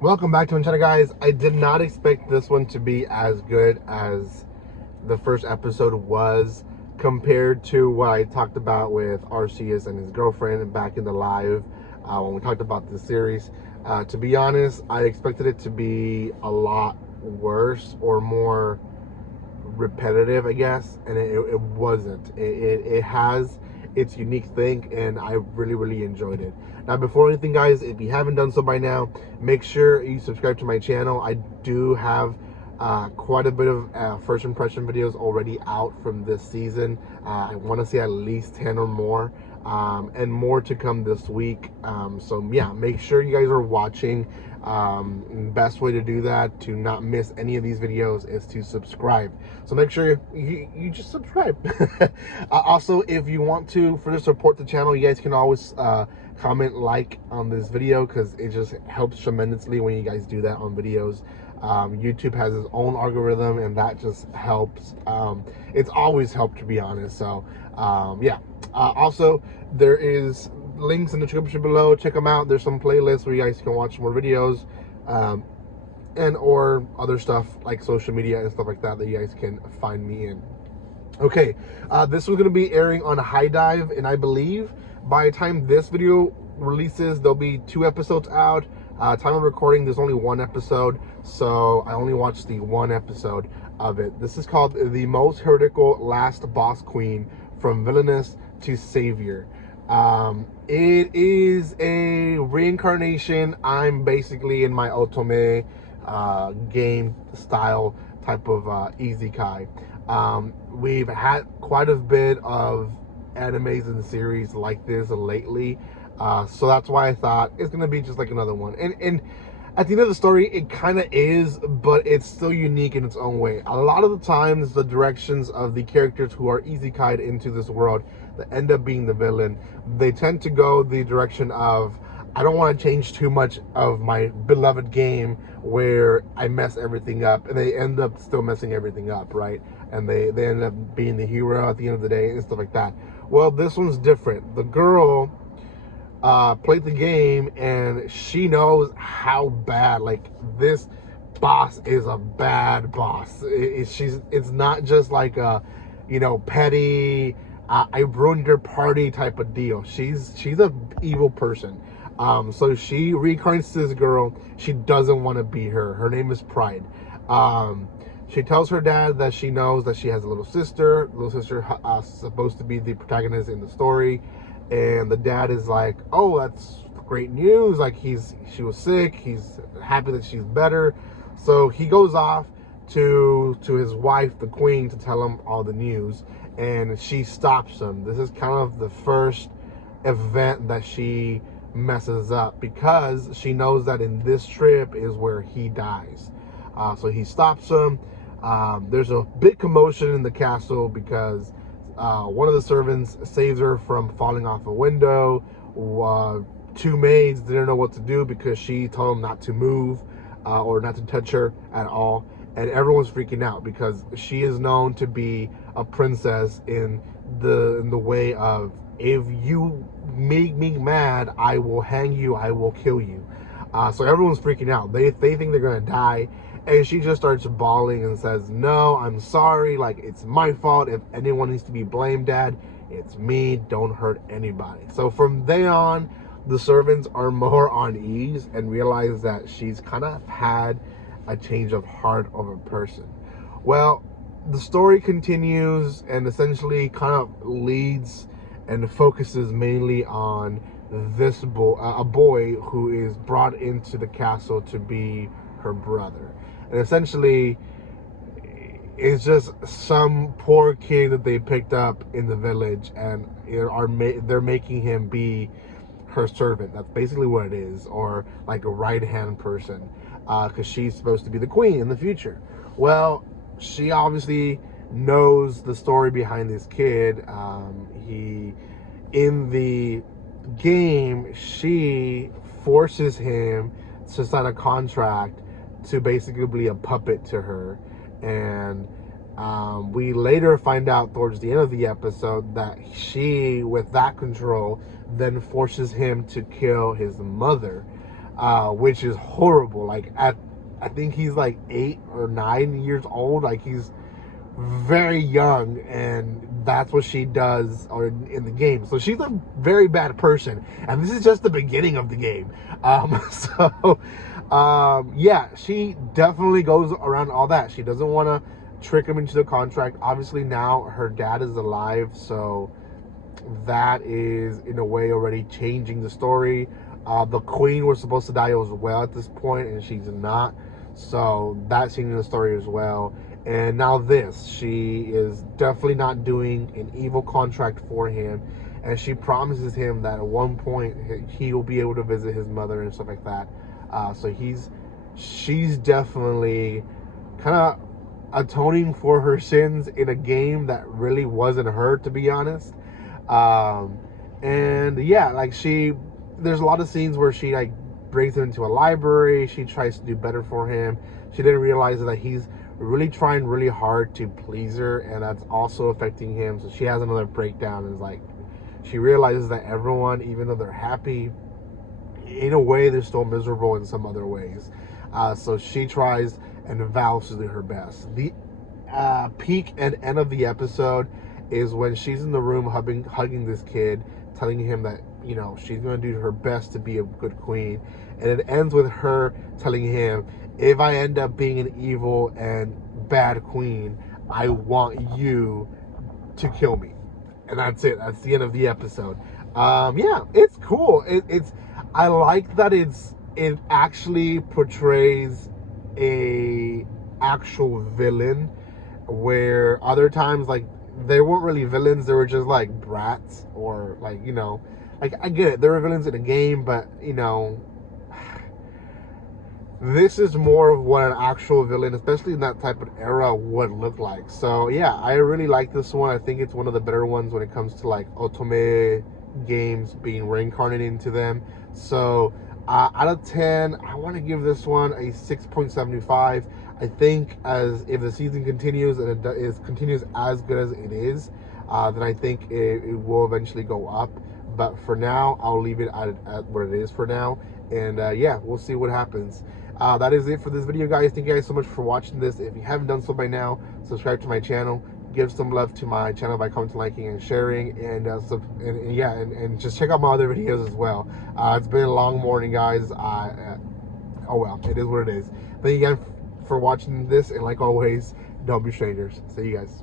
Welcome back to Enchanted, guys. I did not expect this one to be as good as the first episode was compared to what I talked about with Arceus and his girlfriend back in the live when we talked about this series. To be honest, I expected it to be a lot worse or more repetitive, I guess, and it wasn't. It has its unique thing, and I really enjoyed it. Now, before anything, guys, if you haven't done so by now, make sure you subscribe to my channel. I do have quite a bit of first impression videos already out from this season. I want to see at least 10 or more, and more to come this week. So yeah, make sure you guys are watching. Best way to do that, to not miss any of these videos, is to subscribe. So make sure you just subscribe. Also, if you want to further support the channel, you guys can always comment, like on this video, because it just helps tremendously when you guys do that on videos. YouTube has its own algorithm, and that just helps. It's always helped, to be honest. So yeah. Also, there is links in the description below. Check them out. There's some playlists where you guys can watch more videos, and or other stuff like social media and stuff like that you guys can find me in. Okay, this was going to be airing on High Dive, and I believe by the time this video releases, there'll be 2 episodes out. Time of recording, there's only 1 episode, so I only watched the 1 episode of it. This is called The Most Heretical Last Boss Queen, From Villainess to Savior. It is a reincarnation. I'm basically in my otome game style type of isekai. We've had quite a bit of animes and series like this lately, so that's why I thought it's gonna be just like another one. And at the end of the story, it kind of is, but it's still unique in its own way. A lot of the times, the directions of the characters who are isekai'd into this world that end up being the villain, they tend to go the direction of, I don't want to change too much of my beloved game where I mess everything up, and they end up still messing everything up, right? And they end up being the hero at the end of the day and stuff like that. Well, this one's different. The girl played the game, and she knows how bad, like, this boss is a bad boss. It's not just like a, petty, I ruined your party type of deal. She's a evil person. So she reincarnates this girl. She doesn't want to be her. Her name is Pride. She tells her dad that she knows that she has a little sister. The little sister supposed to be the protagonist in the story. And the dad is like, oh, that's great news. Like, she was sick. He's happy that she's better. So he goes off to his wife, the queen, to tell him all the news. And she stops him. This is kind of the first event that she messes up, because she knows that in this trip is where he dies. So he stops him. There's a big commotion in the castle because one of the servants saves her from falling off a window. 2 maids didn't know what to do because she told them not to move or not to touch her at all. And everyone's freaking out because she is known to be a princess in the way of, if you make me mad, I will hang you, I will kill you. So everyone's freaking out. They think they're gonna die. And she just starts bawling and says, no, I'm sorry. Like, it's my fault. If anyone needs to be blamed, Dad, it's me. Don't hurt anybody. So from then on, the servants are more on ease and realize that she's kind of had a change of heart of a person. Well, the story continues and essentially kind of leads and focuses mainly on this boy, a boy who is brought into the castle to be her brother. And essentially, it's just some poor kid that they picked up in the village, and they're making him be her servant. That's basically what it is, or like a right-hand person, because she's supposed to be the queen in the future. Well, she obviously knows the story behind this kid. In the game, she forces him to sign a contract to basically be a puppet to her. And we later find out towards the end of the episode that she, with that control, then forces him to kill his mother. which is horrible. Like I think he's like 8 or 9 years old. Like he's very young, and that's what she does or in the game. So she's a very bad person, and this is just the beginning of the game. Yeah, she definitely goes around all that. She doesn't want to trick him into the contract. Obviously now her dad is alive, so that is in a way already changing the story. The queen was supposed to die as well at this point, and she's not. So that's changing the story as well. And now this, she is definitely not doing an evil contract for him, and she promises him that at one point he will be able to visit his mother and stuff like that. So she's definitely kind of atoning for her sins in a game that really wasn't her, to be honest. And yeah, like there's a lot of scenes where she like brings him into a library. She tries to do better for him. She didn't realize that he's really trying really hard to please her, and that's also affecting him. So she has another breakdown. Is like she realizes that everyone, even though they're happy, in a way they're still miserable in some other ways. So she tries and vows to do her best. The peak and end of the episode is when she's in the room hugging this kid, telling him that, you know, she's going to do her best to be a good queen. And it ends with her telling him, if I end up being an evil and bad queen, I want you to kill me. And that's it. That's the end of the episode. Yeah, it's cool. I like that it actually portrays a actual villain, where other times, like, they weren't really villains. They were just like brats, or like, you know, like, I get it, there were villains in a game, but you know, this is more of what an actual villain, especially in that type of era, would look like. So yeah, I really like this one. I think it's one of the better ones when it comes to like otome games being reincarnated into them. So out of 10, I want to give this one a 6.75. I think as if the season continues and it continues as good as it is, then I think it will eventually go up. But for now, I'll leave it at what it is for now. And yeah, we'll see what happens. That is it for this video, guys. Thank you guys so much for watching this. If you haven't done so by now, subscribe to my channel. Give some love to my channel by commenting, liking, and sharing. And yeah, and just check out my other videos as well. It's been a long morning, guys. Oh well, it is what it is. Thank you guys for watching this, and like always, don't be strangers. See you guys.